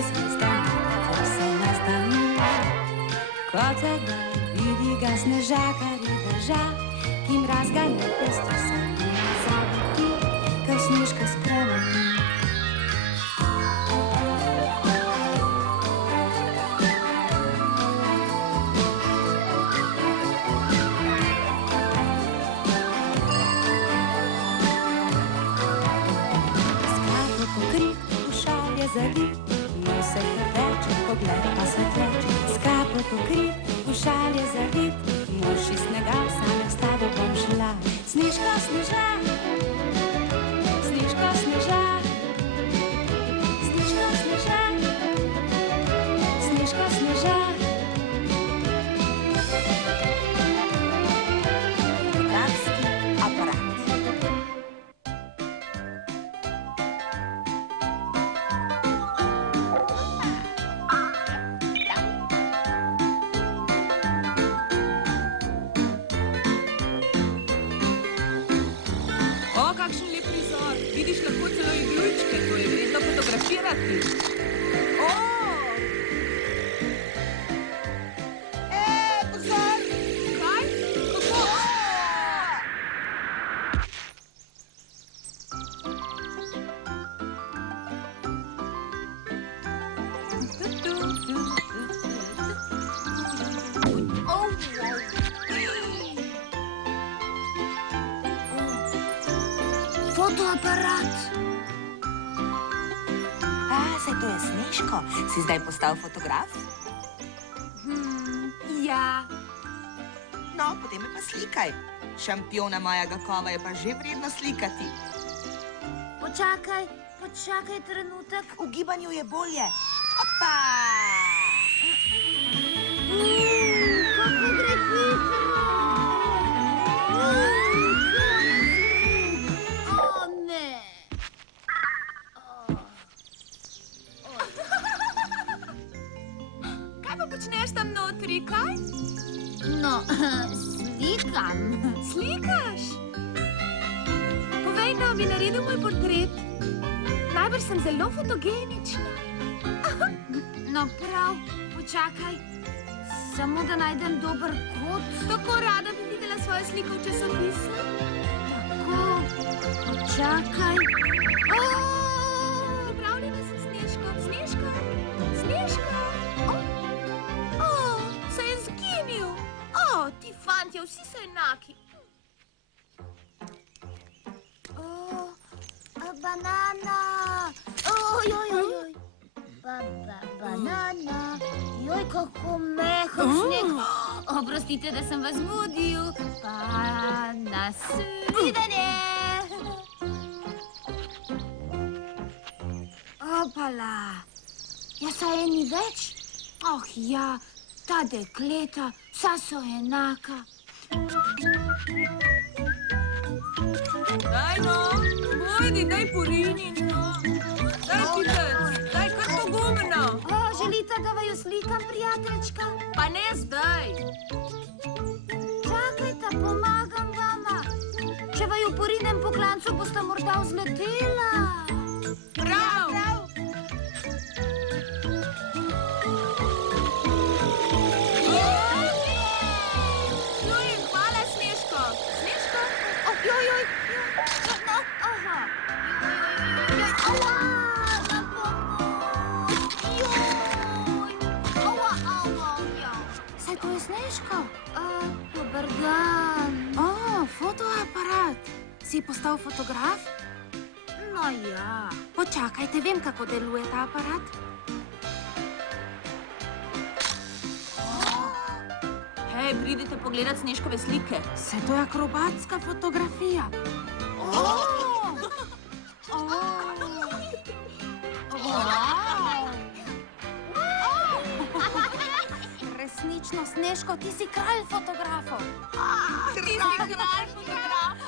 se stane, ko se nastane. Ko tega vidi ga snežaka ribeža, ki mrazga ne pestro sami zaviti, ko snežka spremeni. Zavit, nosek teče, pogled pa se teče, s kapo pokrit, v šalje zavit, mož iz snega samih s tabo bom šla. Snežka, sneža, snežka, sneža, snežka, sneža, snežka, sneža. Fotografski aparat. Vidiš lahko celo iglujčke, to je vredno fotografirati. Pozor! Kaj? Kako? Fotoaparat. Saj to je Snežko. Si zdaj postal fotograf? Ja. No, potem me pa slikaj. Šampiona Maja Gakova je pa že vredno slikati. Počakaj trenutek. V gibanju je bolje. Opa! Kako gre hitro! Počneš tam notri, kaj? No, slikam. Slikaš? Povej, da bi naredil moj portret. Najbrž sem zelo fotogenična. No, prav, počakaj. Samo da najdem dober kot. Tako rada bi videla svojo sliko v časopisu. Tako, počakaj. Pripravljena sem, Snežko. Snežko? Snežko? Se je zginil. Ti fantje, vsi so enaki. Banana. Banana. Joj, kako mehak sneg. Oprostite, da sem vas zbudil. Pa nasvidenje. Opala. Ja, saj ni več. Oh, ja. Ta dekleta, vsa so enaka. Daj no, pojdi, daj porini, no. Daj pitec, daj kar pogumno. Želite, da vaju slikam, prijateljčka? Pa ne zdaj. Čakajte, pomagam vama. Če vaju porinem po klancu, boste morda vzletela. Prav. Dobar dan. Fotoaparat. Si postal fotograf? No ja. Počakajte, vem, kako deluje ta aparat. Hej, pridite pogledat Snežkove slike. Saj to je akrobatska fotografija. Resnično, Snežko, ti si kralj fotografov. Ti si kralj fotografov.